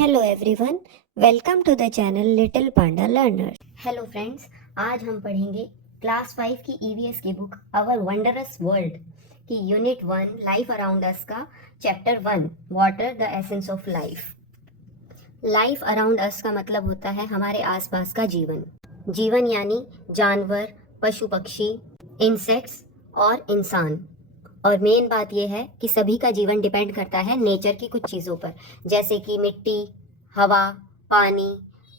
Hello everyone, welcome to the channel little panda learner. Hello friends, आज हम पढ़ेंगे class 5 की ईवीएस की बुक अवर वंडरस वर्ल्ड की यूनिट 1 लाइफ अराउंड अस का chapter 1 water the essence of life. Life around us का मतलब होता है हमारे आसपास का जीवन। जीवन यानी जानवर, पशु पक्षी, इंसेक्ट्स और इंसान। और मेन बात यह है कि सभी का जीवन डिपेंड करता है नेचर की कुछ चीज़ों पर, जैसे कि मिट्टी, हवा, पानी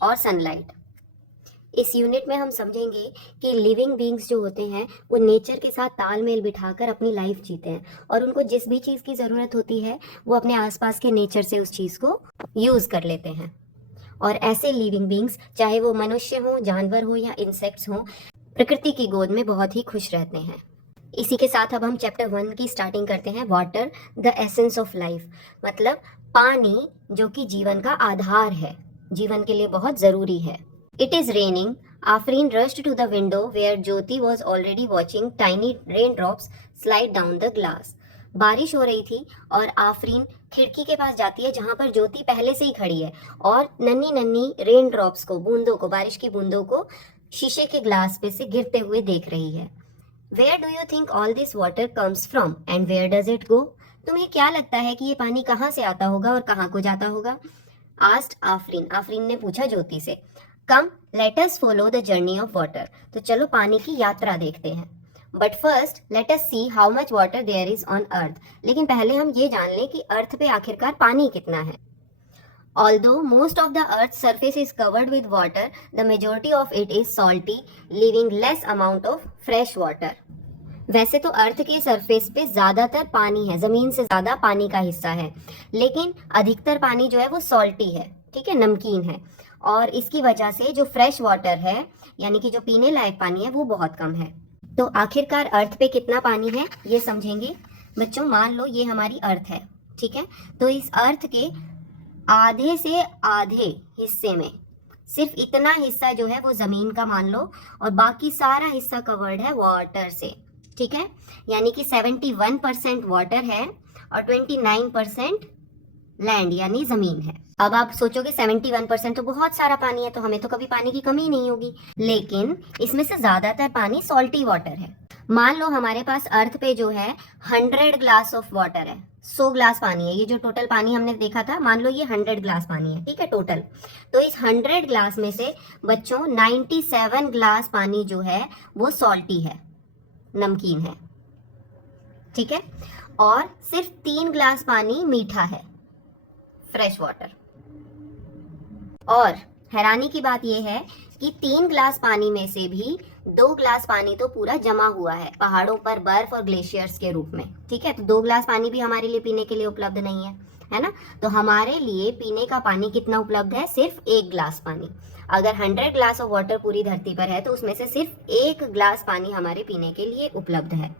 और सनलाइट। इस यूनिट में हम समझेंगे कि लिविंग बीइंग्स जो होते हैं वो नेचर के साथ तालमेल बिठाकर अपनी लाइफ जीते हैं और उनको जिस भी चीज़ की ज़रूरत होती है वो अपने आसपास के नेचर से उस चीज़ को यूज़ कर लेते हैं। और ऐसे लिविंग बीइंग्स, चाहे वो मनुष्य हो, जानवर हो या इंसेक्ट्स हो, प्रकृति की गोद में बहुत ही खुश रहते हैं। इसी के साथ अब हम चैप्टर 1 की स्टार्टिंग करते हैं। Water the essence of life, मतलब पानी जो कि जीवन का आधार है, जीवन के लिए बहुत ज़रूरी है। It is raining. Afreen rushed to the window where Jyoti was already watching tiny raindrops slide down the glass. बारिश हो रही थी और आफरीन खिड़की के पास जाती है जहाँ पर ज्योति पहले से ही खड़ी है और नन्ही नन्ही रेन ड्रॉप्स को, बूंदों को, बारिश की बूंदों को शीशे के ग्लास पे से गिरते हुए देख रही है। Where do you think all this water comes from and where does it go? तुम्हें क्या लगता है कि ये पानी कहाँ से आता होगा और कहाँ को जाता होगा? Asked आफरीन। आफरीन ने पूछा ज्योति से। Come, let us follow the journey of water. तो चलो पानी की यात्रा देखते हैं। But first, let us see how much water there is on earth. लेकिन पहले हम ये जान लें कि अर्थ पे आखिरकार पानी कितना है। Although most of the earth's surface is covered with water, the majority of it is salty, leaving less amount of fresh water. वैसे तो अर्थ के सरफेस पे ज़्यादातर पानी है, ज़मीन से ज़्यादा पानी का हिस्सा है, लेकिन अधिकतर पानी जो है वो सॉल्टी है, ठीक है, नमकीन है। और इसकी वजह से जो फ्रेश वाटर है, यानी कि जो पीने लायक पानी है, वो बहुत कम है। तो आखिरकार अर्थ पे कितना पानी है ये समझेंगे। बच्चों, मान लो ये हमारी अर्थ है, ठीक है, तो इस अर्थ के आधे से आधे हिस्से में सिर्फ इतना हिस्सा जो है वो ज़मीन का मान लो और बाकी सारा हिस्सा कवर्ड है वाटर से, ठीक है। यानी कि 71% वाटर है और 29% लैंड यानी ज़मीन है। अब आप सोचोगे 71% तो बहुत सारा पानी है, तो हमें तो कभी पानी की कमी नहीं होगी, लेकिन इसमें से ज़्यादातर पानी सॉल्टी वाटर है। मान लो हमारे पास अर्थ पे जो है 100 ग्लास ऑफ वाटर है, 100 ग्लास पानी है। ये जो टोटल पानी हमने देखा था, मान लो ये 100 ग्लास पानी है, ठीक है, टोटल। तो इस 100 ग्लास में से बच्चों 97 ग्लास पानी जो है वो सॉल्टी है, नमकीन है, ठीक है, और सिर्फ 3 ग्लास पानी मीठा है, फ्रेश वाटर। और हैरानी की बात यह है कि 3 ग्लास पानी में से भी 2 ग्लास पानी तो पूरा जमा हुआ है पहाड़ों पर बर्फ और ग्लेशियर्स के रूप में, ठीक है। तो 2 ग्लास पानी भी हमारे लिए पीने के लिए उपलब्ध नहीं है ना। तो हमारे लिए पीने का पानी कितना उपलब्ध है? सिर्फ 1 ग्लास पानी। अगर 100 ग्लास ऑफ वाटर पूरी धरती पर है तो उसमें से सिर्फ 1 ग्लास पानी हमारे पीने के लिए उपलब्ध है,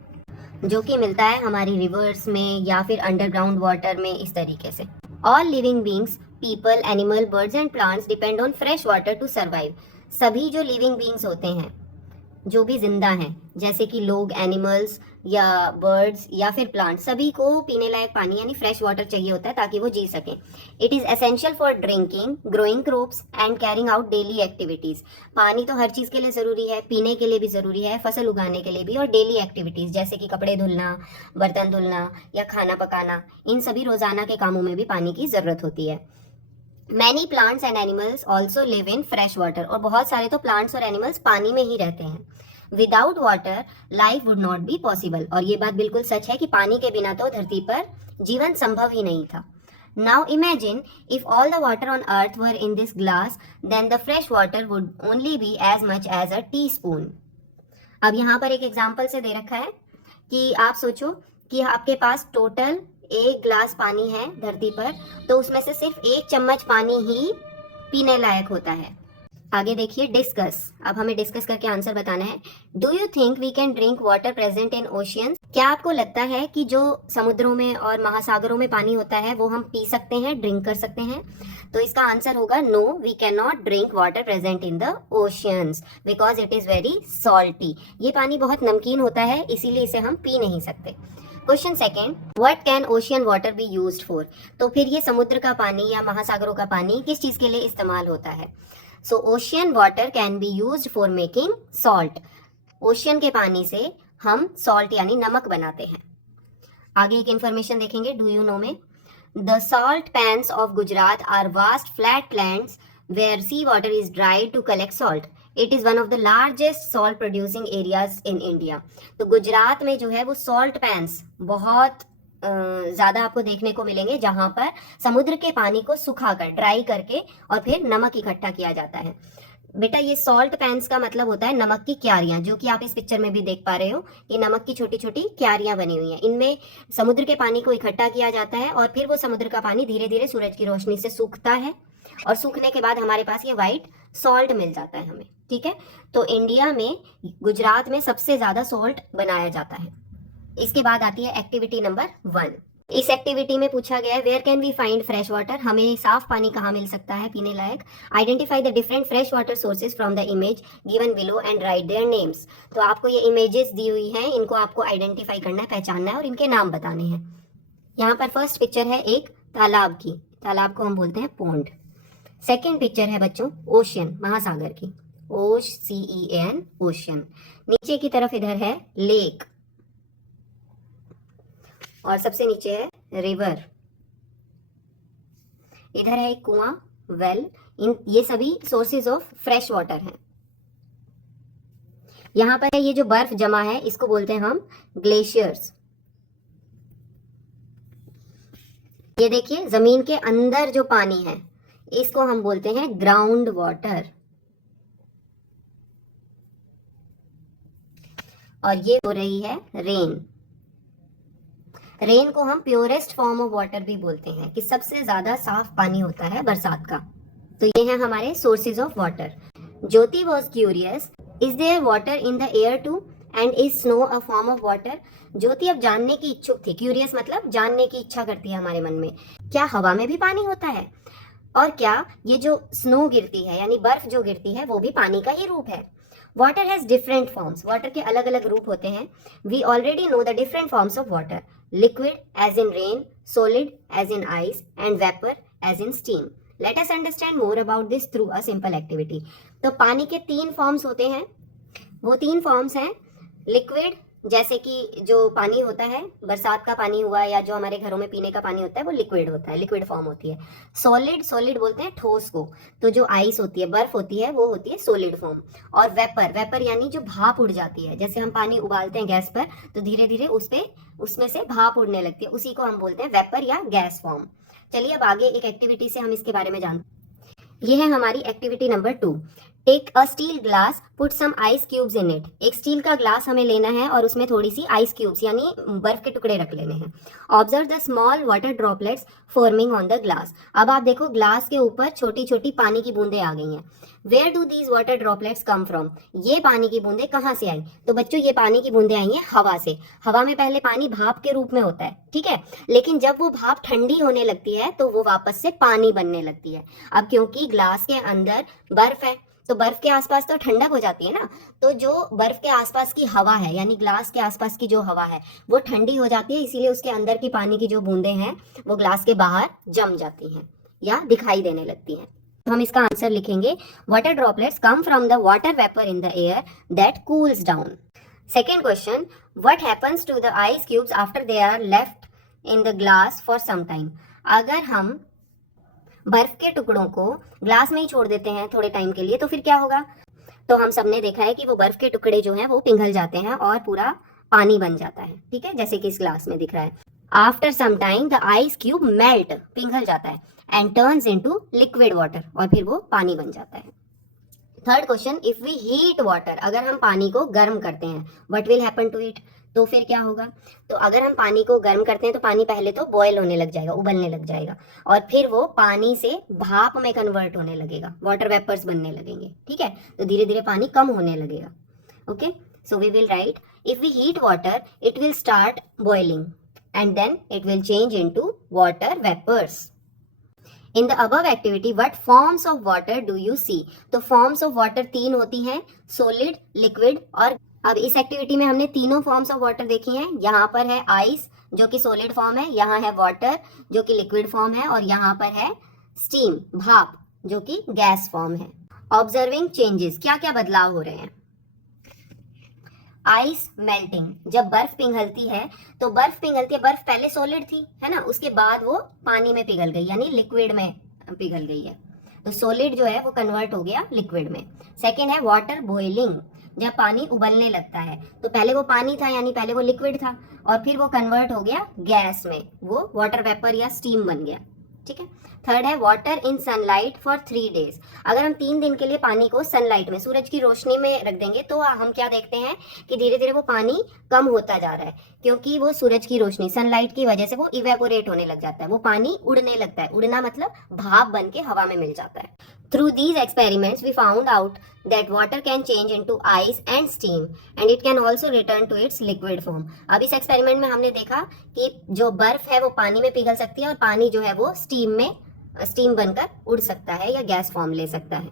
जो कि मिलता है हमारी रिवर्स में या फिर अंडरग्राउंड वाटर में, इस तरीके से। All living beings, people, animal, birds and plants depend on fresh water to survive. सभी जो लिविंग बींग्स होते हैं, जो भी जिंदा हैं, जैसे कि लोग, एनिमल्स या बर्ड्स या फिर प्लांट्स, सभी को पीने लायक पानी यानी फ्रेश वाटर चाहिए होता है ताकि वो जी सकें। It is essential for drinking, growing crops and carrying out daily activities. पानी तो हर चीज़ के लिए ज़रूरी है, पीने के लिए भी ज़रूरी है, फसल उगाने के लिए भी, और डेली एक्टिविटीज़ जैसे कि कपड़े धुलना, बर्तन धुलना या खाना पकाना, इन सभी रोज़ाना के कामों में भी पानी की ज़रूरत होती है। Many plants and animals also live in fresh water, और बहुत सारे तो प्लांट्स और एनिमल्स पानी में ही रहते हैं। Without water life would not be possible, और ये बात बिल्कुल सच है कि पानी के बिना तो धरती पर जीवन संभव ही नहीं था। Now imagine if all the water on earth were in this glass, then the fresh water would only be as much as a teaspoon. अब यहाँ पर एक एग्जाम्पल से दे रखा है कि आप सोचो कि आपके पास टोटल 1 ग्लास पानी है धरती पर, तो उसमें से सिर्फ 1 चम्मच पानी ही पीने लायक होता है। आगे देखिए, डिस्कस। अब हमें डिस्कस करके आंसर बताना है। Do you think we can drink water present in oceans? क्या आपको लगता है कि जो समुद्रों में और महासागरों में पानी होता है वो हम पी सकते हैं, ड्रिंक कर सकते हैं? तो इसका आंसर होगा no, we can not drink water present in the oceans because it is very salty. ये पानी बहुत नमकीन होता है, इसीलिए इसे हम पी नहीं सकते। Question second, what can ocean water B used for? तो फिर ये समुद्र का पानी या महासागरों का पानी किस चीज के लिए इस्तेमाल होता है? So ocean water can be used for making salt. Ocean के पानी से हम सॉल्ट यानी नमक बनाते हैं। आगे एक इंफॉर्मेशन देखेंगे डू यू नो में। The salt pans of Gujarat are vast flat lands where sea water is dried to collect salt. It is one of the largest salt producing areas in India. तो गुजरात में जो है वो salt पैंस बहुत ज़्यादा आपको देखने को मिलेंगे, जहाँ पर समुद्र के पानी को सुखाकर ड्राई करके और फिर नमक इकट्ठा किया जाता है। बेटा ये सॉल्ट पैंस का मतलब होता है नमक की क्यारियां, जो कि आप इस पिक्चर में भी देख पा रहे हो कि नमक की छोटी छोटी क्यारियां बनी हुई हैं। इनमें समुद्र के पानी को इकट्ठा किया जाता है और फिर वो समुद्र का पानी धीरे धीरे सूरज की रोशनी से सूखता है और सूखने के बाद हमारे पास ये व्हाइट सॉल्ट मिल जाता है हमें। ठीक है, तो इंडिया में गुजरात में सबसे ज्यादा सॉल्ट बनाया जाता है। इसके बाद आती है एक्टिविटी नंबर 1। इस एक्टिविटी में पूछा गया है where can we find fresh water? हमें साफ पानी कहाँ मिल सकता है पीने लायक? Identify the different fresh water sources from the image given below and write their names. तो आपको ये इमेजेस दी हुई हैं, इनको आपको आइडेंटिफाई करना है, पहचानना है और इनके नाम बताने हैं। यहाँ पर फर्स्ट पिक्चर है एक तालाब की, तालाब को हम बोलते हैं पोंड। सेकेंड पिक्चर है बच्चों ओशियन, महासागर की, OCEAN ओशियन। नीचे की तरफ इधर है लेक और सबसे नीचे है रिवर। इधर है एक कुआं, वेल। इन ये सभी सोर्सेज ऑफ फ्रेश वाटर हैं। यहां पर ये जो बर्फ जमा है इसको बोलते हैं हम ग्लेशियर्स। ये देखिए जमीन के अंदर जो पानी है इसको हम बोलते हैं ग्राउंड वाटर। और ये हो रही है रेन। रेन को हम प्योरेस्ट फॉर्म ऑफ वाटर भी बोलते हैं, कि सबसे ज्यादा साफ पानी होता है बरसात का। तो ये हैं हमारे sources of water. Jyoti was curious, is there water in the air too and is snow a form of water? Jyoti अब जानने की इच्छुक थी। क्यूरियस मतलब जानने की इच्छा करती है हमारे मन में, क्या हवा में भी पानी होता है? और क्या ये जो स्नो गिरती है यानी बर्फ जो गिरती है वो भी पानी का ही रूप है? Water has different forms, water के अलग अलग रूप होते हैं। We already know the different forms of water, liquid as in rain, solid as in ice and vapor as in steam. Let us understand more about this through a simple activity. तो पानी के 3 forms होते हैं। वो 3 forms हैं liquid, जैसे कि जो पानी होता है बरसात का पानी हुआ या जो हमारे घरों में पीने का पानी होता है वो लिक्विड होता है, लिक्विड फॉर्म होती है। सॉलिड, सॉलिड बोलते हैं ठोस को। तो जो आइस होती है, बर्फ होती है, वो होती है सॉलिड फॉर्म। और वेपर, वेपर यानी जो भाप उड़ जाती है, जैसे हम पानी उबालते हैं गैस पर तो धीरे धीरे उसमें से भाप उड़ने लगती है, उसी को हम बोलते हैं वेपर या गैस फॉर्म। चलिए अब आगे एक एक्टिविटी से हम इसके बारे में जानते। ये है हमारी activity number 2। Take a steel glass, put some ice cubes in it. एक स्टील का ग्लास हमें लेना है और उसमें थोड़ी सी आइस क्यूब्स यानी बर्फ के टुकड़े रख लेने हैं। Observe the small water droplets forming on the glass. अब आप देखो ग्लास के ऊपर छोटी छोटी पानी की बूंदें आ गई हैं। Where do these water droplets come from? ये पानी की बूंदें कहाँ से आई? तो बच्चों ये पानी की बूंदें आई हैं हवा से। हवा में पहले पानी भाप के रूप में होता है, ठीक है, लेकिन जब वो भाप ठंडी होने लगती है तो वो वापस से पानी बनने लगती है। अब क्योंकि ग्लास के अंदर बर्फ है तो बर्फ के आसपास तो ठंडक हो जाती है ना, तो जो बर्फ के आसपास की हवा है यानी ग्लास के आसपास की जो हवा है वो ठंडी हो जाती है, इसीलिए उसके अंदर की पानी की जो बूंदें हैं वो ग्लास के बाहर जम जाती हैं या दिखाई देने लगती हैं। तो हम इसका आंसर लिखेंगे water droplets come from the water vapour in the air that cools down. Second question, what happens to the ice cubes after they are left in the glass for some time? अगर हम बर्फ के टुकड़ों को glass में ही छोड़ देते हैं थोड़े टाइम के लिए तो फिर क्या होगा? तो हम सबने देखा है कि वो बर्फ के टुकड़े जो हैं वो पिघल जाते हैं और पूरा पानी बन जाता है, ठीक है, जैसे कि इस ग्लास में दिख रहा है। After some time the ice cube melt, पिघल जाता है, and turns into liquid water, और फिर वो पानी बन जाता है। Third question, if we heat water, अगर हम पानी को गर्म करते हैं, what will happen to it? तो फिर क्या होगा? तो अगर हम पानी को गर्म करते हैं तो पानी पहले तो बॉयल होने लग जाएगा, उबलने लग जाएगा, और फिर वो पानी से भाप में कन्वर्ट होने लगेगा, वाटर वेपर्स बनने लगेंगे, ठीक है, तो धीरे धीरे पानी कम होने लगेगा। Okay, so we will write if we heat water it will start boiling and then it will change into water vapours. In the above activity, what forms of water do you see? तो forms of water 3 होती हैं, solid, liquid और अब इस activity में हमने तीनों forms of water देखी हैं। यहाँ पर है आइस जो कि सॉलिड फॉर्म है, यहाँ है वाटर जो कि लिक्विड फॉर्म है, और यहाँ पर है स्टीम भाप जो कि गैस फॉर्म है। ऑब्जर्विंग चेंजेस, क्या क्या बदलाव हो रहे हैं। आइस मेल्टिंग, जब बर्फ पिघलती है तो बर्फ पहले सॉलिड थी, है ना, उसके बाद वो पानी में पिघल गई, यानी लिक्विड में पिघल गई है, तो सॉलिड जो है वो कन्वर्ट हो गया लिक्विड में। सेकेंड है वाटर बॉइलिंग, जब पानी उबलने लगता है, तो पहले वो पानी था यानी पहले वो लिक्विड था, और फिर वो कन्वर्ट हो गया गैस में, वो वाटर वेपर या स्टीम बन गया, ठीक है। थर्ड है water in sunlight for 3 days, अगर हम 3 दिन के लिए पानी को सनलाइट में, सूरज की रोशनी में रख देंगे तो हम क्या देखते हैं कि धीरे धीरे वो पानी कम होता जा रहा है, क्योंकि वो सूरज की रोशनी सनलाइट की वजह से वो इवेपोरेट होने लग जाता है, वो पानी उड़ने लगता है, उड़ना मतलब भाप बन के हवा में मिल जाता है। Through these experiments we found out that water can change into ice and steam and it can also return to its liquid form। अब इस एक्सपेरिमेंट में हमने देखा कि जो बर्फ है वो पानी में पिघल सकती है, और पानी जो है वो स्टीम बनकर उड़ सकता है या गैस फॉर्म ले सकता है,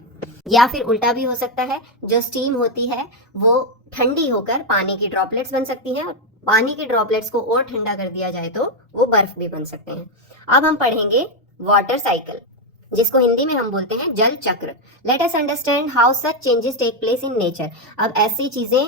या फिर उल्टा भी हो सकता है, जो स्टीम होती है वो ठंडी होकर पानी की ड्रॉपलेट्स बन सकती हैं, और पानी की ड्रॉपलेट्स को और ठंडा कर दिया जाए तो वो बर्फ भी बन सकते हैं। अब हम पढ़ेंगे वाटर साइकिल, जिसको हिंदी में हम बोलते हैं जल चक्र। Let us understand how such changes take place in nature. अब ऐसी चीजें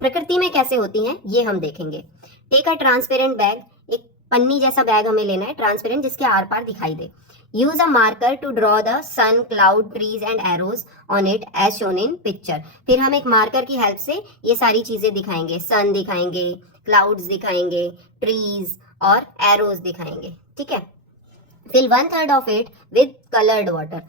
प्रकृति में कैसे होती हैं ये हम देखेंगे। टेक अ ट्रांसपेरेंट बैग, एक पन्नी जैसा बैग हमें लेना है, ट्रांसपेरेंट, जिसके आर पार दिखाई दे। Use a marker to draw the sun, cloud, trees and arrows on it as shown in picture. फिर हम एक मार्कर की हेल्प से ये सारी चीजें दिखाएंगे, सन दिखाएंगे, क्लाउड्स दिखाएंगे, ट्रीज और एरोज दिखाएंगे, ठीक है। Fill 1/3 of it with coloured water,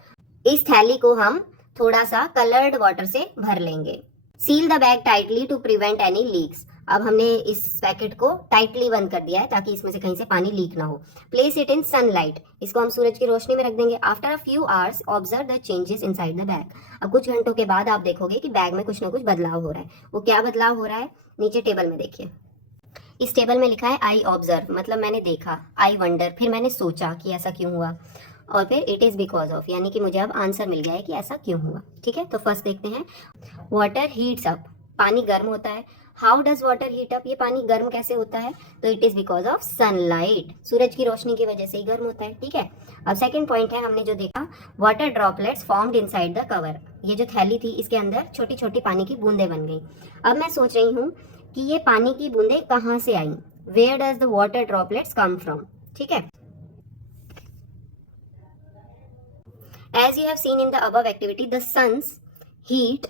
इस थैली को हम थोड़ा सा कलर्ड वाटर से भर लेंगे। Seal the bag tightly to prevent any leaks, अब हमने इस पैकेट को टाइटली बंद कर दिया है ताकि इसमें से कहीं से पानी लीक ना हो। प्लेस इट इन सनलाइट, इसको हम सूरज की रोशनी में रख देंगे। After a few hours observe the changes inside the bag, अब कुछ घंटों के बाद आप देखोगे कि बैग में कुछ ना कुछ बदलाव हो रहा है। वो क्या बदलाव हो रहा है, नीचे टेबल में देखिए। इस टेबल में लिखा है आई ऑब्जर्व, मतलब मैंने देखा, आई वंडर, फिर मैंने सोचा कि ऐसा क्यों हुआ, और फिर इट इज़ बिकॉज ऑफ, यानी कि मुझे अब आंसर मिल गया है कि ऐसा क्यों हुआ, ठीक है। तो फर्स्ट देखते हैं, वाटर हीट्स अप, पानी गर्म होता है। How does water heat up, ये पानी गर्म कैसे होता है, तो it is because of sunlight, सूरज की रोशनी की वजह से ही गर्म होता है, ठीक है। अब सेकेंड पॉइंट है, हमने जो देखा, water droplets formed inside the cover, ये जो थैली थी इसके अंदर छोटी छोटी पानी की बूंदें बन गई। अब मैं सोच रही हूँ कि ये पानी की बूंदें कहाँ से आई, where does the water droplets come from, ठीक है। As you have seen in the above activity, the sun's heat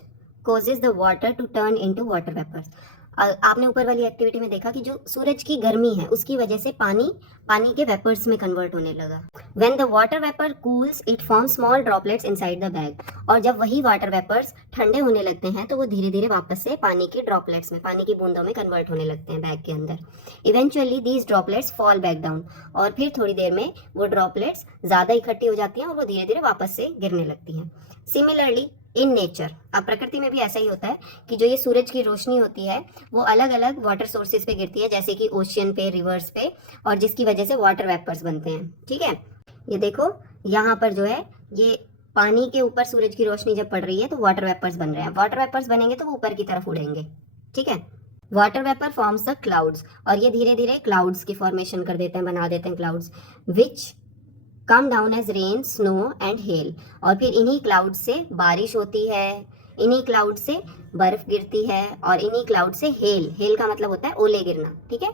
causes the water to turn into water vapors। आपने ऊपर वाली एक्टिविटी में देखा कि जो सूरज की गर्मी है उसकी वजह से पानी के वेपर्स में कन्वर्ट होने लगा। When the water vapor cools, it forms small droplets inside the bag। और जब वही वाटर वेपर्स ठंडे होने लगते हैं तो वो धीरे धीरे वापस से पानी की ड्रॉपलेट्स में, पानी की बूंदों में कन्वर्ट होने लगते हैं बैग के अंदर। Eventually these droplets fall back down, और फिर थोड़ी देर में वो ड्रॉपलेट्स ज़्यादा इकट्ठी हो जाती हैं और वो धीरे धीरे वापस से गिरने लगती हैं। सिमिलरली इन नेचर, अब प्रकृति में भी ऐसा ही होता है कि जो ये सूरज की रोशनी होती है वो अलग अलग वाटर सोर्सेज पे गिरती है, जैसे कि ओशियन पे, रिवर्स पे, और जिसकी वजह से वाटर वेपर्स बनते हैं, ठीक है। ये देखो यहाँ पर जो है ये पानी के ऊपर सूरज की रोशनी जब पड़ रही है तो वाटर वेपर्स बन रहे हैं, वाटर वेपर्स बनेंगे तो वो ऊपर की तरफ उड़ेंगे, ठीक है। Water vapour forms the clouds, और ये धीरे धीरे क्लाउड्स की फॉर्मेशन कर देते हैं, बना देते हैं clouds, which come down as rain, snow and hail, और फिर इन्हीं क्लाउड से बारिश होती है, इन्हीं क्लाउड से बर्फ गिरती है, और इन्हीं क्लाउड से हेल का मतलब होता है ओले गिरना, ठीक है।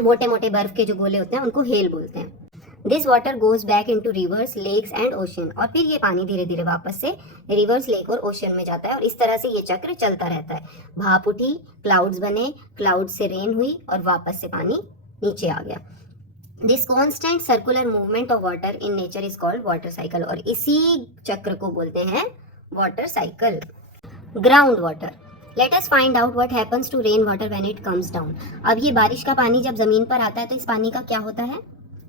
मोटे मोटे बर्फ के जो गोले होते हैं उनको हेल बोलते हैं। This water goes back into rivers, lakes and ocean, और फिर ये पानी धीरे धीरे वापस से रिवर्स, लेक और ओशन में जाता है, और इस तरह से ये चक्र चलता रहता है। भाप उठी, क्लाउड्स बने, क्लाउड से रेन हुई, और वापस से पानी नीचे आ गया। This constant circular movement of water in nature is called water cycle, और इसी चक्र को बोलते हैं water cycle. Ground water, let us find out what happens to rain water when it comes down. अब ये बारिश का पानी जब जमीन पर आता है तो इस पानी का क्या होता है,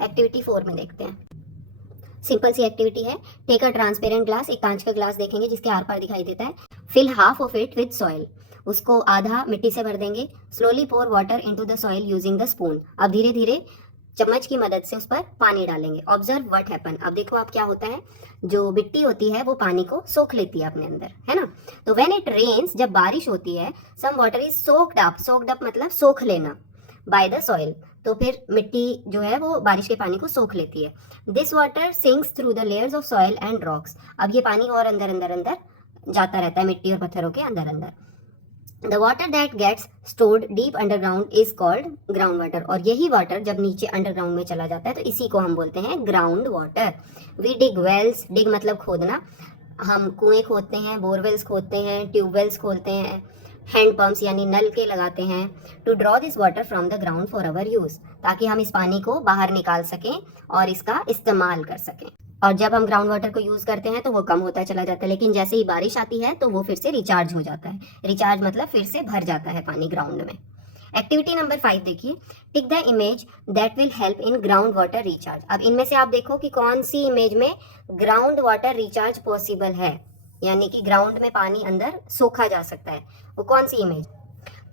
एक्टिविटी 4 में देखते हैं। सिंपल सी एक्टिविटी है, टेक अ ट्रांसपेरेंट ग्लास, एक कांच का ग्लास देखेंगे जिसके आर पार दिखाई देता है। Fill half of it with soil, उसको आधा मिट्टी से भर देंगे। Slowly pour water into the soil using the spoon, अब धीरे धीरे चम्मच की मदद से उस पर पानी डालेंगे। Observe what happen. अब देखो अब क्या होता है, जो मिट्टी होती है वो पानी को सोख लेती है अपने अंदर, है ना। तो व्हेन इट रेन्स, जब बारिश होती है, some water is soaked up. Soaked up मतलब सोख लेना, बाय द सॉइल। तो फिर मिट्टी जो है वो बारिश के पानी को सोख लेती है। This water sinks through the layers of soil and rocks. अब ये पानी और अंदर अंदर अंदर जाता रहता है, मिट्टी और पत्थरों के अंदर अंदर। The water that gets stored deep underground is called ground water. और यही वाटर जब नीचे अंडरग्राउंड में चला जाता है तो इसी को हम बोलते हैं ground water. We dig wells, dig मतलब खोदना, हम कुएं खोदते हैं, बोरवेल्स खोदते हैं, ट्यूबवेल्स खोदते हैं, हैंड पंप्स यानी नल के लगाते हैं, to draw this water from the ground for our use, ताकि हम इस पानी को बाहर निकाल सकें और इसका इस्तेमाल कर सकें। और जब हम ग्राउंड वाटर को यूज करते हैं तो वो कम होता चला जाता है, लेकिन जैसे ही बारिश आती है तो वो फिर से रिचार्ज हो जाता है। रिचार्ज मतलब फिर से भर जाता है पानी ग्राउंड में। एक्टिविटी नंबर 5 देखिए, tick the image that will help in ground water recharge. अब इनमें से आप देखो कि कौन सी इमेज में ग्राउंड वाटर रिचार्ज पॉसिबल है, यानी कि ग्राउंड में पानी अंदर सोखा जा सकता है, वो कौन सी इमेज।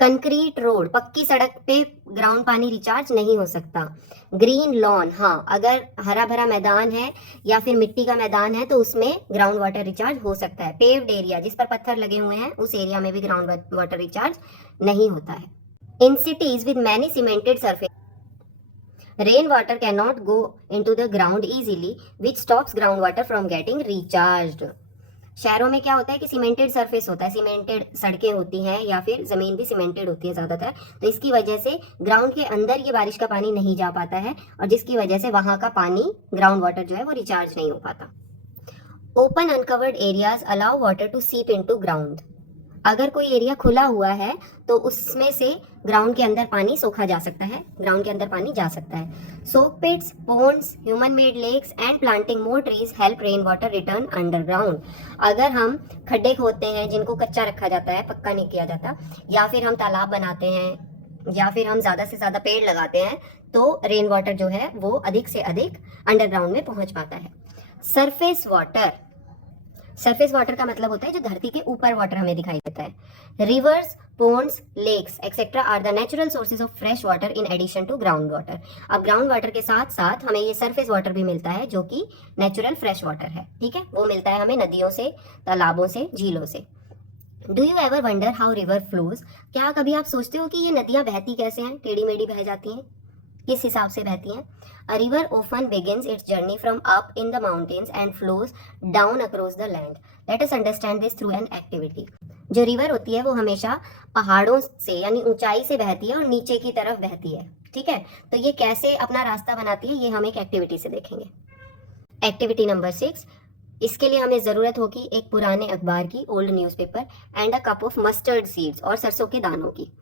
कंक्रीट रोड, पक्की सड़क पे ग्राउंड पानी रिचार्ज नहीं हो सकता। ग्रीन लॉन, हाँ अगर हरा भरा मैदान है या फिर मिट्टी का मैदान है तो उसमें ग्राउंड वाटर रिचार्ज हो सकता है। पेव्ड एरिया, जिस पर पत्थर लगे हुए हैं उस एरिया में भी ग्राउंड वाटर रिचार्ज नहीं होता है। In cities with many cemented surface, rain water can not go into the ground easily, which stops ground water from getting recharged. शहरों में क्या होता है कि सीमेंटेड सरफेस होता है, सीमेंटेड सड़कें होती हैं या फिर जमीन भी सीमेंटेड होती है ज़्यादातर, तो इसकी वजह से ग्राउंड के अंदर ये बारिश का पानी नहीं जा पाता है और जिसकी वजह से वहाँ का पानी ग्राउंड वाटर जो है वो रिचार्ज नहीं हो पाता। Open uncovered areas allow water to seep into ground. अगर कोई एरिया खुला हुआ है तो उसमें से ग्राउंड के अंदर पानी सोखा जा सकता है, ग्राउंड के अंदर पानी जा सकता है। Soak pits, ponds, human made lakes and planting more trees help rain water return underground. अगर हम खड्डे खोदते हैं जिनको कच्चा रखा जाता है, पक्का नहीं किया जाता, या फिर हम तालाब बनाते हैं या फिर हम ज़्यादा से ज़्यादा पेड़ लगाते हैं तो रेन वाटर जो है वो अधिक से अधिक अंडरग्राउंड में पहुंच पाता है। सरफेस वाटर, सरफेस वाटर का मतलब होता है जो धरती के ऊपर वाटर हमें दिखाई देता है। Rivers, ponds, lakes etcetera are the natural sources of fresh water in addition to ground water. अब ग्राउंड वाटर के साथ साथ हमें ये सरफेस वाटर भी मिलता है जो कि नेचुरल फ्रेश वाटर है, ठीक है, वो मिलता है हमें नदियों से, तालाबों से, झीलों से। Do you ever wonder how river flows. क्या कभी आप सोचते हो कि ये नदियाँ बहती कैसे हैं, टेढ़ी मेढ़ी बह जाती हैं, किस हिसाब से बहती हैं। A river often begins its journey from up in the mountains and flows down across the land. Let us understand this through an activity. जो रिवर होती है वो हमेशा पहाड़ों से यानी ऊंचाई से बहती है और नीचे की तरफ बहती है, ठीक है। तो ये कैसे अपना रास्ता बनाती है ये हम एक एक्टिविटी से देखेंगे। एक्टिविटी नंबर 6, इसके लिए हमें ज़रूरत होगी एक पुराने अखबार की, old newspaper, and a cup of mustard seeds और सरसों के दानों की,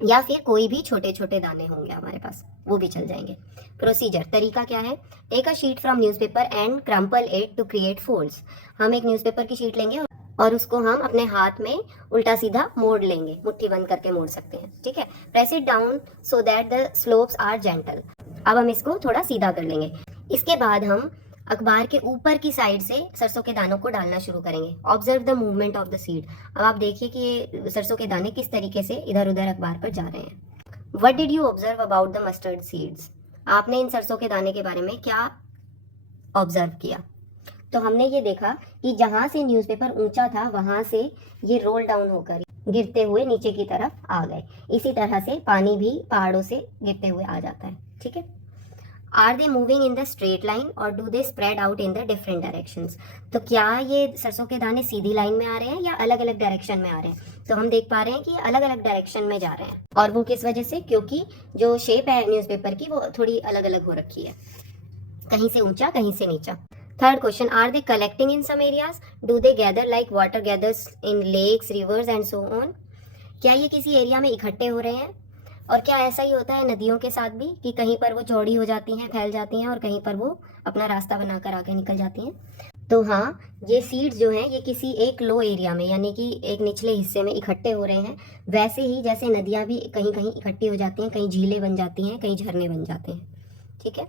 या फिर कोई भी छोटे छोटे दाने होंगे हमारे पास वो भी चल जाएंगे। प्रोसीजर, तरीका क्या है। Take a sheet from newspaper and crumple it to create folds. हम एक न्यूज़पेपर की शीट लेंगे और उसको हम अपने हाथ में उल्टा सीधा मोड़ लेंगे, मुट्ठी बंद करके मोड़ सकते हैं, ठीक है। Press it down so that the slopes are gentle. अब हम इसको थोड़ा सीधा कर लेंगे। इसके बाद हम अखबार के ऊपर की साइड से सरसों के दानों को डालना शुरू करेंगे। Observe the movement of the seed. अब आप देखिए कि ये सरसों के दाने किस तरीके से इधर उधर अखबार पर जा रहे हैं। What did you observe about the mustard seeds. आपने इन सरसों के दाने के बारे में क्या ऑब्जर्व किया। तो हमने ये देखा कि जहाँ से न्यूज़पेपर ऊंचा था वहाँ से ये रोल डाउन होकर गिरते हुए नीचे की तरफ आ गए। इसी तरह से पानी भी पहाड़ों से गिरते हुए आ जाता है, ठीक है। Are they moving in the straight line और do they spread out in the different directions. तो क्या ये सरसों के दाने सीधी लाइन में आ रहे हैं या अलग अलग डायरेक्शन में आ रहे हैं। तो हम देख पा रहे हैं कि अलग अलग डायरेक्शन में जा रहे हैं, और वो किस वजह से, क्योंकि जो शेप है न्यूज़पेपर की वो थोड़ी अलग अलग हो रखी है, कहीं से ऊंचा कहीं से नीचा। Third question, are they collecting in some areas, do they gather like water gathers in lakes, rivers and so on. क्या ये किसी एरिया में इकट्ठे हो रहे हैं, और क्या ऐसा ही होता है नदियों के साथ भी कि कहीं पर वो चौड़ी हो जाती हैं, फैल जाती हैं, और कहीं पर वो अपना रास्ता बनाकर आगे निकल जाती हैं। तो हाँ, ये सीड्स जो हैं ये किसी एक लो एरिया में यानी कि एक निचले हिस्से में इकट्ठे हो रहे हैं, वैसे ही जैसे नदियाँ भी कहीं कहीं इकट्ठी हो जाती हैं, कहीं झीलें बन जाती हैं, कहीं झरने बन जाते हैं, ठीक है।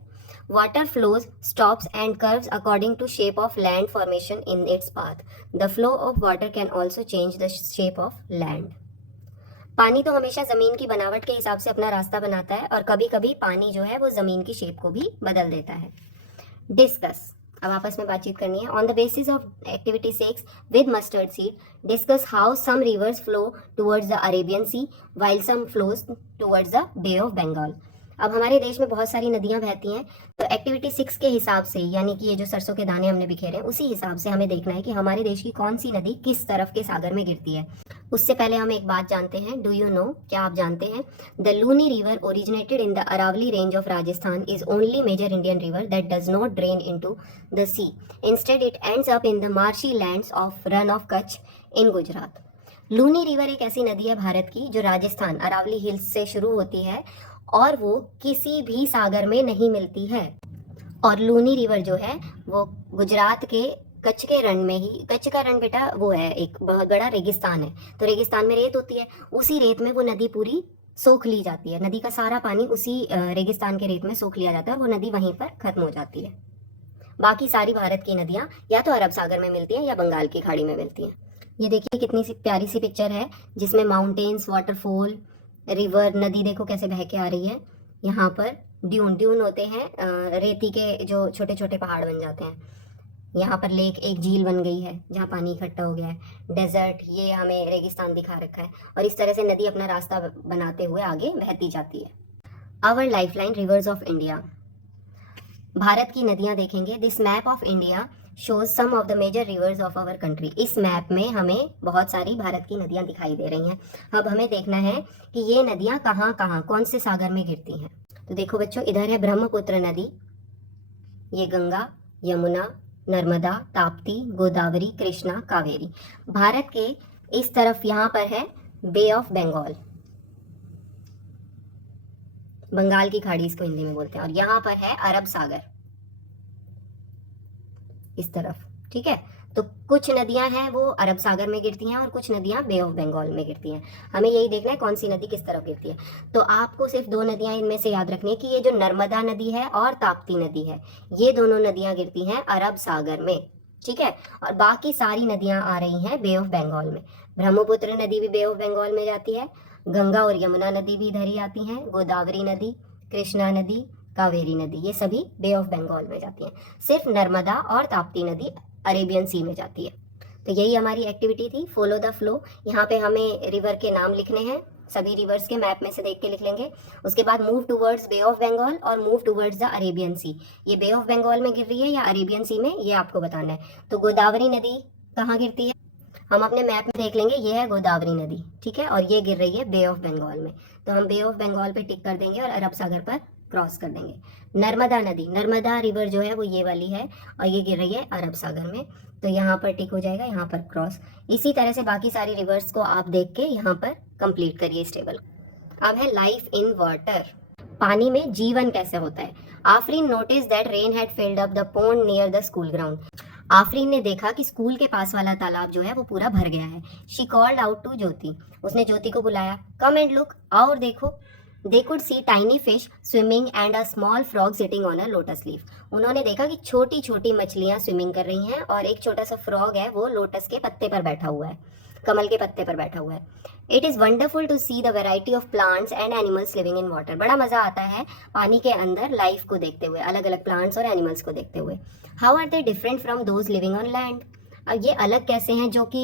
Water flows stops and curves according to shape of land formation in its path. The flow of water can also change the shape of land. पानी तो हमेशा जमीन की बनावट के हिसाब से अपना रास्ता बनाता है और कभी कभी पानी जो है वो जमीन की शेप को भी बदल देता है। डिस्कस, अब आपस में बातचीत करनी है। On the basis of activity 6 with mustard seed discuss how some rivers flow towards the Arabian Sea while some flows towards the Bay of Bengal. अब हमारे देश में बहुत सारी नदियां बहती हैं, तो एक्टिविटी 6 के हिसाब से, यानी कि ये जो सरसों के दाने हमने बिखेरे हैं उसी हिसाब से हमें देखना है कि हमारे देश की कौन सी नदी किस तरफ के सागर में गिरती है। उससे पहले हम एक बात जानते हैं। डू यू नो, क्या आप जानते हैं, the Luni river originated in the Aravalli range of Rajasthan is only major Indian river that does not drain into the sea, instead it ends up in the marshy lands of Rann of Kutch in Gujarat. Luni river एक ऐसी नदी है भारत की जो Rajasthan Aravalli hills से शुरू होती है और वो किसी भी सागर में नहीं मिलती है। और लूनी रिवर जो है वो गुजरात के कच्छ के रण में ही, कच्छ का रण बेटा वो है एक बहुत बड़ा रेगिस्तान है, तो रेगिस्तान में रेत होती है, उसी रेत में वो नदी पूरी सोख ली जाती है। नदी का सारा पानी उसी रेगिस्तान के रेत में सोख लिया जाता है और वो नदी वहीं पर खत्म हो जाती है। बाकी सारी भारत की नदियां या तो अरब सागर में मिलती हैं या बंगाल की खाड़ी में मिलती हैं। ये देखिए कितनी सी प्यारी सी पिक्चर है जिसमें माउंटेन्स, वाटरफॉल, रिवर, नदी देखो कैसे बह के आ रही है। यहाँ पर ड्यून ड्यून होते हैं, रेती के जो छोटे छोटे पहाड़ बन जाते हैं। यहाँ पर लेक, एक झील बन गई है जहाँ पानी इकट्ठा हो गया है। डेजर्ट, ये हमें रेगिस्तान दिखा रखा है और इस तरह से नदी अपना रास्ता बनाते हुए आगे बहती जाती है। Our lifeline rivers of India, Bharat की नदियाँ देखेंगे। This map of India shows some of the major rivers of our country. इस मैप में हमें बहुत सारी भारत की नदियाँ दिखाई दे रही हैं। अब हमें देखना है कि ये नदियाँ कहाँ कहाँ कौन से सागर में गिरती हैं। तो देखो बच्चों, इधर है ब्रह्मपुत्र नदी, ये गंगा, यमुना, नर्मदा, ताप्ती, गोदावरी, कृष्णा, कावेरी। भारत के इस तरफ यहाँ पर है बे ऑफ बंगाल, बंगाल की खाड़ी इसको हिंदी में बोलते हैं, और यहाँ पर है अरब सागर इस तरफ। ठीक है, तो कुछ नदियां हैं वो अरब सागर में गिरती हैं और कुछ नदियां बे ऑफ बंगाल में गिरती हैं। हमें यही देखना है कौन सी नदी किस तरफ गिरती है। तो आपको सिर्फ दो नदियां इनमें से याद रखनी है कि ये जो नर्मदा नदी है और ताप्ती नदी है, ये दोनों नदियां गिरती हैं अरब सागर में। ठीक है, और बाकी सारी नदियां आ रही हैं बे ऑफ बंगाल में। ब्रह्मपुत्र नदी भी बे ऑफ बंगाल में जाती है, गंगा और यमुना नदी भी इधर ही आती हैं, गोदावरी नदी, कृष्णा नदी, कावेरी नदी, ये सभी बे ऑफ बंगाल में जाती हैं। सिर्फ नर्मदा और ताप्ती नदी अरेबियन सी में जाती है। तो यही हमारी एक्टिविटी थी, फॉलो द फ्लो। यहाँ पे हमें रिवर के नाम लिखने हैं, सभी रिवर्स के मैप में से देख के लिख लेंगे। उसके बाद move towards Bay of Bengal और move towards the Arabian Sea. ये बे ऑफ बंगाल में गिर रही है या अरेबियन सी में, ये आपको बताना है। तो गोदावरी नदी कहाँ गिरती है, हम अपने मैप में देख लेंगे, ये है गोदावरी नदी। ठीक है, और ये गिर रही है बे ऑफ बंगाल में, तो हम बे ऑफ बंगाल पे टिक कर देंगे और अरब सागर पर क्रॉस कर देंगे। नर्मदा नदी, नर्मदा रिवर जो है वो ये वाली है और ये गिर रही है अरब सागर में, तो यहाँ पर टिक हो जाएगा, यहाँ पर क्रॉस। इसी तरह से बाकी सारी रिवर्स को आप देख के यहाँ पर कंप्लीट करिए इस टेबल। अब है लाइफ इन वाटर, पानी में जीवन कैसे होता है। Afreen notice that rain had filled up the pond near the school ground. Afreen ने देखा कि स्कूल के पास वाला तालाब जो है वो पूरा भर गया है। शी कॉल्ड आउट टू ज्योति, उसने ज्योति को बुलाया। कम एंड लुक, आओ और देखो। They could see tiny fish swimming and a small frog sitting on a lotus leaf. उन्होंने देखा कि छोटी छोटी मछलियां स्विमिंग कर रही हैं और एक छोटा सा फ्रॉग है वो लोटस के पत्ते पर बैठा हुआ है, कमल के पत्ते पर बैठा हुआ है। It is wonderful to see the variety of plants and animals living in water. बड़ा मज़ा आता है पानी के अंदर लाइफ को देखते हुए, अलग अलग प्लांट्स और एनिमल्स को देखते हुए। How are they different from those living on land. अब ये अलग कैसे हैं जो कि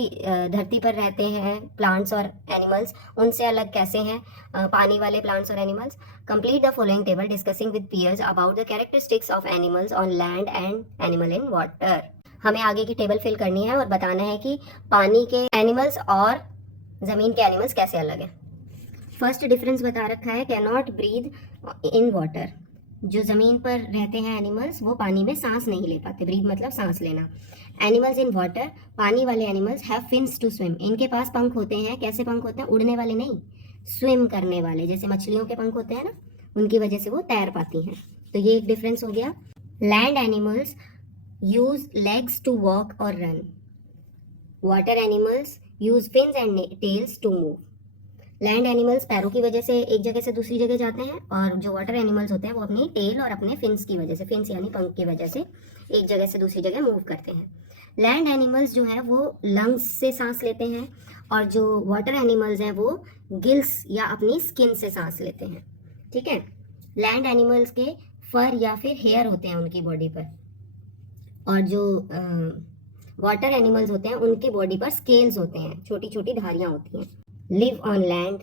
धरती पर रहते हैं प्लांट्स और एनिमल्स, उनसे अलग कैसे हैं पानी वाले प्लांट्स और animals. Complete the following table discussing with peers about the characteristics of animals on land and animal in water. हमें आगे की टेबल फिल करनी है और बताना है कि पानी के एनिमल्स और ज़मीन के एनिमल्स कैसे अलग हैं। फर्स्ट डिफरेंस बता रखा है, can not breathe in water. जो ज़मीन पर रहते हैं एनिमल्स वो पानी में सांस नहीं ले पाते, ब्रीद मतलब सांस लेना। एनिमल्स इन वाटर, पानी वाले animals have fins to swim, इनके पास पंख होते हैं। कैसे पंख होते हैं, उड़ने वाले नहीं, स्विम करने वाले, जैसे मछलियों के पंख होते हैं ना, उनकी वजह से वो तैर पाती हैं। तो ये एक डिफरेंस हो गया। Land animals use legs to walk और run, water animals use fins and tails to move. Land animals पैरों की वजह से एक जगह से दूसरी जगह जाते हैं और जो वाटर एनिमल्स होते हैं वो अपनी टेल और अपने फिन्स की वजह से, फिन्स यानी पंख की वजह से एक जगह से दूसरी जगह मूव करते हैं। लैंड एनिमल्स जो है वो लंग्स से सांस लेते हैं, और जो वाटर एनिमल्स हैं वो गिल्स या अपनी स्किन से सांस लेते हैं। ठीक है, लैंड एनिमल्स के फर या फिर हेयर होते हैं उनकी बॉडी पर, और जो वाटर एनिमल्स होते हैं उनकी बॉडी पर स्केल्स होते हैं, छोटी छोटी धारियां होती हैं। Live on land,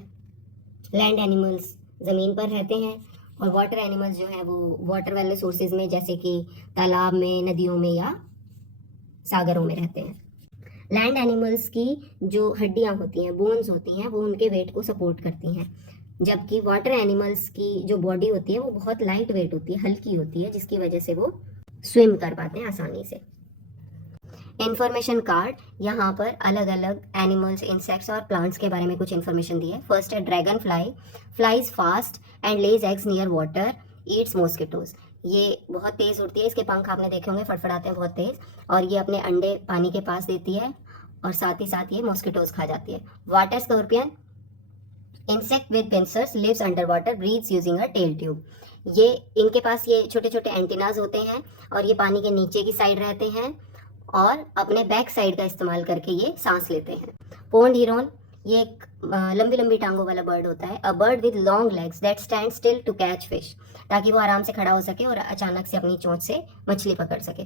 land animals ज़मीन पर रहते हैं, और वाटर एनिमल्स जो है वो वाटर वाले सोर्सेज में, जैसे कि तालाब में, नदियों में या सागरों में रहते हैं। लैंड एनिमल्स की जो हड्डियां होती हैं, बोन्स होती हैं, वो उनके वेट को सपोर्ट करती हैं, जबकि वाटर एनिमल्स की जो बॉडी होती है वो बहुत लाइट वेट होती है, हल्की होती है, जिसकी वजह से वो स्विम कर पाते हैं आसानी से। इंफॉर्मेशन कार्ड, यहाँ पर अलग अलग एनिमल्स, इंसेक्ट्स और प्लांट्स के बारे में कुछ इन्फॉर्मेशन दी है। फर्स्ट है dragon fly, flies fast and Lay's eggs near water, Yeats mosquitoes. ये बहुत तेज़ उड़ती है, इसके पंख आपने देखे होंगे, फटफड़ाते हैं बहुत तेज़, और ये अपने अंडे पानी के पास देती है, और साथ ही साथ ये मॉस्किटोज खा जाती है। Water scorpion, insect with pincers, lives under water, breathes using a tail tube. ये इनके पास ये छोटे छोटे एंटीनाज होते हैं, और ये पानी के नीचे की साइड रहते हैं, और अपने बैक साइड का इस्तेमाल करके ये सांस लेते हैं। पोंड हीरोन, ये एक लंबी लंबी टांगों वाला बर्ड होता है। A bird with long legs that stand still to catch fish, ताकि वो आराम से खड़ा हो सके और अचानक से अपनी चोंच से मछली पकड़ सके।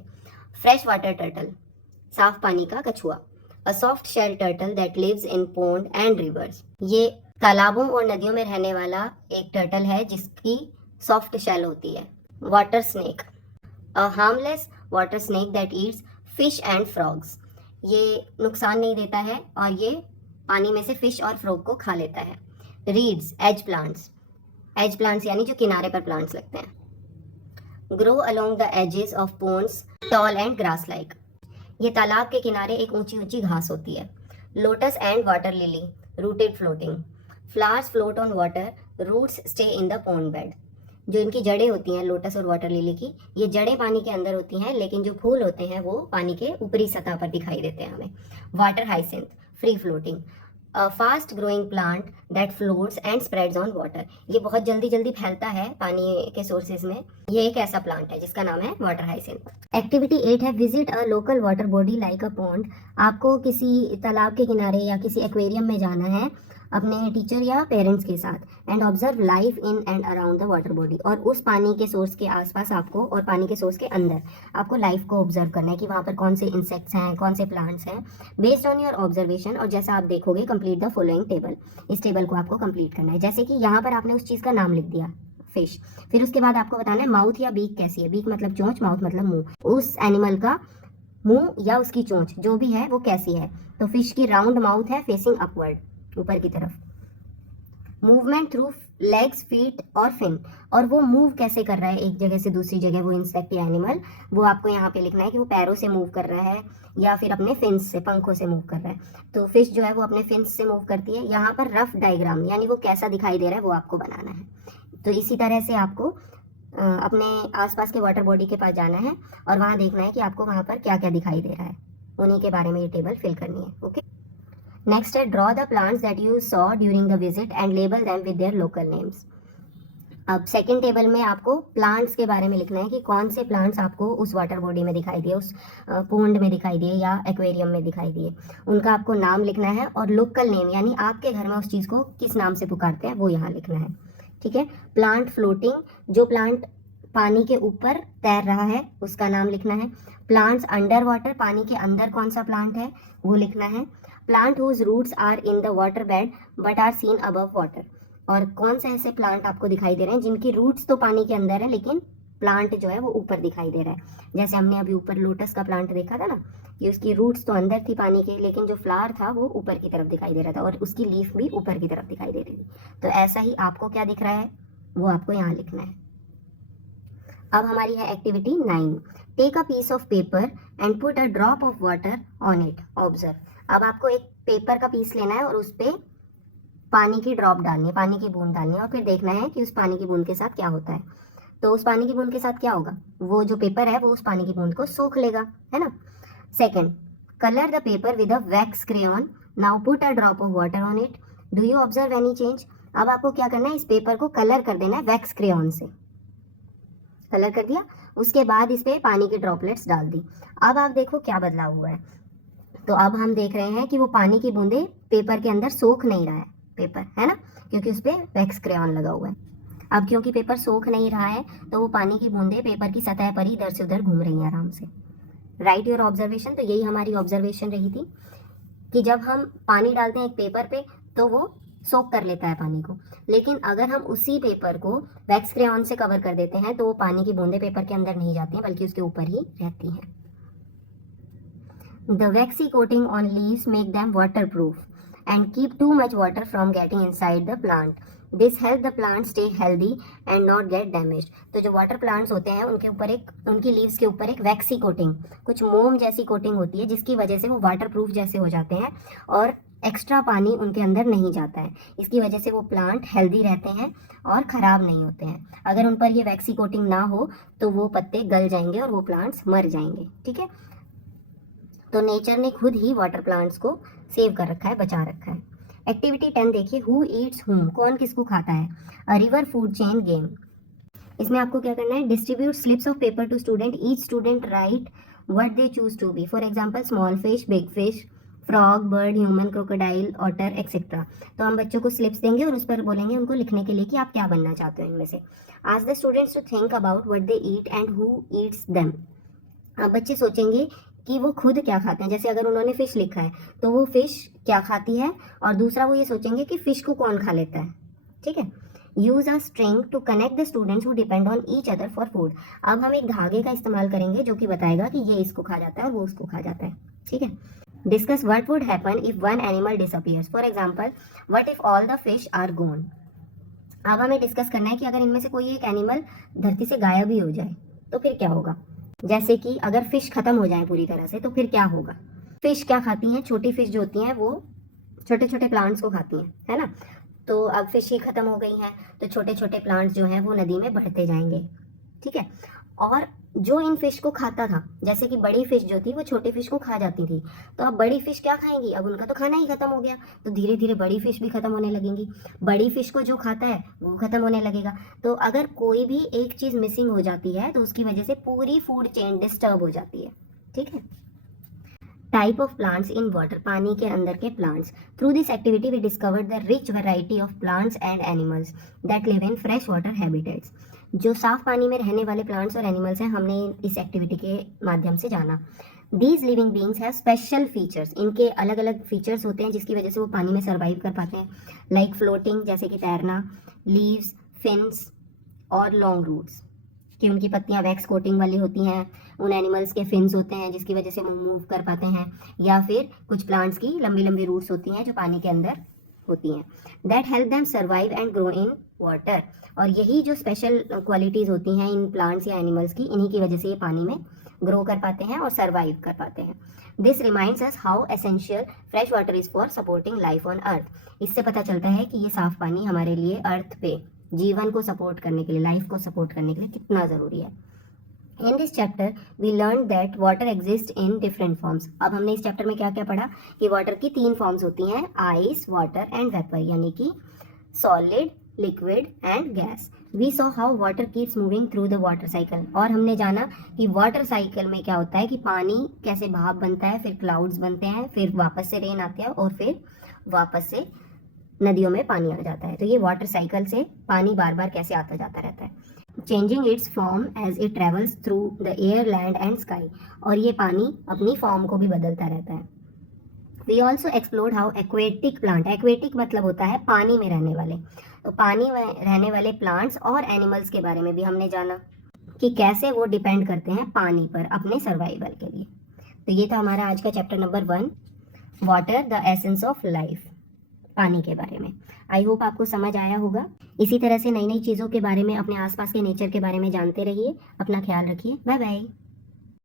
फ्रेश वाटर टर्टल, साफ पानी का कछुआ। A soft shell turtle that lives in pond and rivers, ये तालाबों और नदियों में रहने वाला एक टर्टल है जिसकी सॉफ्ट शेल होती है। Water snake, a harmless water snake that eats fish and frogs, ये नुकसान नहीं देता है और ये पानी में से फिश और फ्रॉग को खा लेता है। Reeds, edge plants, edge plants यानी जो किनारे पर प्लांट्स लगते हैं। Grow along the edges of ponds, tall and grass like, ये तालाब के किनारे एक ऊंची ऊंची घास होती है। Lotus and water lily, rooted floating, flowers float on water, roots stay in the pond bed, जो इनकी जड़ें होती हैं लोटस और वाटर लिली की, ये जड़ें पानी के अंदर होती हैं, लेकिन जो फूल होते हैं वो पानी के ऊपरी सतह पर दिखाई देते हैं हमें। Water hyacinth, free floating, a fast growing plant that floats and spreads on water, ये बहुत जल्दी जल्दी फैलता है पानी के सोर्सेज में। ये एक ऐसा प्लांट है जिसका नाम है वाटर हाइसिंथ। एक्टिविटी 8 है visit a local water body like a pond, आपको किसी तालाब के किनारे या किसी एक्वेरियम में जाना है अपने टीचर या पेरेंट्स के साथ, and observe life in and around the water body, और उस पानी के सोर्स के आसपास आपको और पानी के सोर्स के अंदर आपको लाइफ को ऑब्जर्व करना है कि वहाँ पर कौन से इंसेक्ट्स हैं, कौन से प्लांट्स हैं, बेस्ड ऑन योर ऑब्जर्वेशन। और जैसा आप देखोगे कंप्लीट द फॉलोइंग टेबल, इस टेबल को आपको कंप्लीट करना है। जैसे कि यहाँ पर आपने उस चीज़ का नाम लिख दिया फिश, फिर उसके बाद आपको बताना है माउथ या बीक कैसी है, बीक मतलब चोंच, माउथ मतलब मुंह, उस एनिमल का मुंह या उसकी चोंच जो भी है वो कैसी है। तो फिश की राउंड माउथ है फेसिंग अपवर्ड, ऊपर की तरफ। मूवमेंट थ्रू लेग्स, फीट और फिन, और वो मूव कैसे कर रहा है एक जगह से दूसरी जगह, वो इंसेक्ट या एनिमल, वो आपको यहाँ पे लिखना है कि वो पैरों से मूव कर रहा है या फिर अपने फिन्स से, पंखों से मूव कर रहा है। तो फिश जो है वो अपने फिन्स से मूव करती है। यहाँ पर रफ डायग्राम यानी वो कैसा दिखाई दे रहा है वो आपको बनाना है। तो इसी तरह से आपको अपने आसपास के वाटर बॉडी के पास जाना है और वहाँ देखना है कि आपको वहाँ पर क्या क्या दिखाई दे रहा है, उन्हीं के बारे में ये टेबल फिल करनी है। ओके, नेक्स्ट है draw the plants that you saw during the visit and label them with their local names. अब सेकंड टेबल में आपको प्लांट्स के बारे में लिखना है कि कौन से प्लांट्स आपको उस वाटर बॉडी में दिखाई दिए, उस पोंड में दिखाई दिए या एक्वेरियम में दिखाई दिए, उनका आपको नाम लिखना है, और लोकल नेम यानी आपके घर में उस चीज़ को किस नाम से पुकारते हैं वो यहाँ लिखना है। ठीक है, प्लांट फ्लोटिंग, जो प्लांट पानी के ऊपर तैर रहा है उसका नाम लिखना है। प्लांट्स अंडर वाटर, पानी के अंदर कौन सा प्लांट है वो लिखना है। Plant whose roots are in the water bed but are seen above water, और कौन से ऐसे प्लांट आपको दिखाई दे रहे हैं जिनकी रूट्स तो पानी के अंदर है लेकिन प्लांट जो है वो ऊपर दिखाई दे रहा है। जैसे हमने अभी ऊपर लोटस का प्लांट देखा था ना, कि उसकी रूट्स तो अंदर थी पानी के, लेकिन जो फ्लावर था वो ऊपर की तरफ दिखाई दे रहा था और उसकी लीफ भी ऊपर की तरफ दिखाई दे रही थी। तो ऐसा ही आपको क्या दिख रहा है वो आपको यहाँ लिखना है। अब हमारी है activity 9, take a piece of paper and put a drop of water on it, observe. अब आपको एक पेपर का पीस लेना है और उस पर पानी की ड्रॉप डालनी है, पानी की बूंद डालनी है, और फिर देखना है कि उस पानी की बूंद के साथ क्या होता है। तो उस पानी की बूंद के साथ क्या होगा, वो जो पेपर है वो उस पानी की बूंद को सोख लेगा, है ना। Second, colour the paper with a wax crayon, now put a drop of water on it, do you observe any change. अब आपको क्या करना है, इस पेपर को कलर कर देना है वैक्स क्रेयॉन से, कलर कर दिया, उसके बाद इस पर पानी की ड्रॉपलेट्स डाल दी। अब आप देखो क्या बदलाव हुआ है। तो अब हम देख रहे हैं कि वो पानी की बूंदें पेपर के अंदर सोख नहीं रहा है, पेपर है ना, क्योंकि उस पर वैक्स क्रेयॉन लगा हुआ है। अब क्योंकि पेपर सोख नहीं रहा है तो वो पानी की बूंदें पेपर की सतह पर ही इधर से उधर घूम रही हैं आराम से। Right your observation. तो यही हमारी ऑब्जर्वेशन रही थी कि जब हम पानी डालते हैं एक पेपर पे तो वो सोख कर लेता है पानी को, लेकिन अगर हम उसी पेपर को वैक्स क्रेयॉन से कवर कर देते हैं तो वो पानी की बूंदें पेपर के अंदर नहीं जाती हैं बल्कि उसके ऊपर ही रहती हैं। The waxy coating on leaves make them waterproof and keep too much water from getting inside the plant. This help the plant stay healthy and not get damaged. तो जो वाटर प्लांट्स होते हैं उनके ऊपर उनकी लीव्स के ऊपर एक वैक्सी कोटिंग, कुछ मोम जैसी कोटिंग होती है जिसकी वजह से वो वाटरप्रूफ जैसे हो जाते हैं और एक्स्ट्रा पानी उनके अंदर नहीं जाता है। इसकी वजह से वो प्लांट हेल्दी रहते हैं और ख़राब नहीं होते हैं। अगर उन पर ये वैक्सी कोटिंग ना हो तो वो पत्ते गल जाएंगे और वो प्लांट्स मर जाएंगे। ठीक है, तो नेचर ने खुद ही वाटर प्लांट्स को सेव कर रखा है, बचा रखा है। एक्टिविटी 10 देखिए, हु ईट्स हुम, कौन किसको खाता है। A river food chain game. इसमें आपको क्या करना है, distribute slips of paper to student, each student write what they choose to be. For example small fish, big fish, frog, bird, human, crocodile, otter etcetera. तो हम बच्चों को slips देंगे और उस पर बोलेंगे उनको लिखने के लिए कि आप क्या बनना चाहते हो इनमें से। Ask the students to think about what they eat and who eats them. अब बच्चे सोचेंगे कि वो खुद क्या खाते हैं। जैसे अगर उन्होंने फिश लिखा है तो वो फिश क्या खाती है, और दूसरा वो ये सोचेंगे कि फिश को कौन खा लेता है। ठीक है, use a string to connect the students who depend on each other for food. अब हम एक धागे का इस्तेमाल करेंगे जो कि बताएगा कि ये इसको खा जाता है और वो उसको खा जाता है। ठीक है, discuss what would happen if one animal disappears. For example what if all the fish are gone. अब हमें डिस्कस करना है कि अगर इनमें से कोई एक एनिमल धरती से गायब ही हो जाए तो फिर क्या होगा। जैसे कि अगर फिश खत्म हो जाए पूरी तरह से तो फिर क्या होगा। फिश क्या खाती हैं, छोटी फिश जो होती हैं वो छोटे छोटे प्लांट्स को खाती हैं, है ना। तो अब फिश ही खत्म हो गई हैं तो छोटे छोटे प्लांट्स जो हैं वो नदी में बढ़ते जाएंगे। ठीक है, और जो इन फिश को खाता था, जैसे कि बड़ी फिश जो थी वो छोटी फिश को खा जाती थी, तो अब बड़ी फिश क्या खाएंगी, अब उनका तो खाना ही खत्म हो गया, तो धीरे धीरे बड़ी फिश भी खत्म होने लगेंगी। बड़ी फिश को जो खाता है वो खत्म होने लगेगा। तो अगर कोई भी एक चीज मिसिंग हो जाती है तो उसकी वजह से पूरी फूड चेन डिस्टर्ब हो जाती है। ठीक है, type of plants in water, पानी के अंदर के plants. Through this activity we discovered the rich variety of plants and animals that live in fresh water habitats. जो साफ पानी में रहने वाले प्लांट्स और एनिमल्स हैं हमने इस एक्टिविटी के माध्यम से जाना। These living beings have special features, इनके अलग अलग फीचर्स होते हैं जिसकी वजह से वो पानी में सर्वाइव कर पाते हैं। लाइक फ्लोटिंग, जैसे कि तैरना, लीव्स, फिन्स और लॉन्ग रूट्स, कि उनकी पत्तियां वैक्स कोटिंग वाली होती हैं। उन एनिमल्स के फिन्स होते हैं जिसकी वजह से वो मूव कर पाते हैं, या फिर कुछ प्लांट्स की लंबी लंबी रूट्स होती हैं जो पानी के अंदर होती हैं। That help them survive and grow in water. और यही जो स्पेशल क्वालिटीज़ होती हैं इन प्लांट्स या एनिमल्स की, इन्हीं की वजह से ये पानी में ग्रो कर पाते हैं और सर्वाइव कर पाते हैं। This reminds us how essential fresh water is for supporting life on earth. इससे पता चलता है कि ये साफ पानी हमारे लिए अर्थ पे जीवन को सपोर्ट करने के लिए, लाइफ को सपोर्ट करने के लिए कितना ज़रूरी है। In this chapter we learn that water exist in different forms. अब हमने इस चैप्टर में क्या क्या पढ़ा कि वाटर की 3 फॉर्म्स होती हैं, आइस, वाटर एंड वेपर, यानी कि solid, liquid and gas. We saw how water keeps moving through the water cycle. और हमने जाना कि वाटर साइकिल में क्या होता है कि पानी कैसे भाप बनता है, फिर क्लाउड्स बनते हैं, फिर वापस से रेन आते हैं और फिर वापस से नदियों में पानी आ जाता है। तो ये वाटर साइकिल से पानी बार बार कैसे आता जाता रहता है, changing its form as it travels through the air, land and sky. और ये पानी अपनी फॉर्म को भी बदलता रहता है। We also explored how aquatic plant, aquatic मतलब होता है पानी में रहने वाले, तो पानी में रहने वाले प्लांट्स और एनिमल्स के बारे में भी हमने जाना कि कैसे वो डिपेंड करते हैं पानी पर अपने सर्वाइवल के लिए। तो ये था हमारा आज का chapter number 1, water the essence of life, पानी के बारे में। आई होप आपको समझ आया होगा। इसी तरह से नई नई चीज़ों के बारे में, अपने आसपास के नेचर के बारे में जानते रहिए। अपना ख्याल रखिए। Bye bye.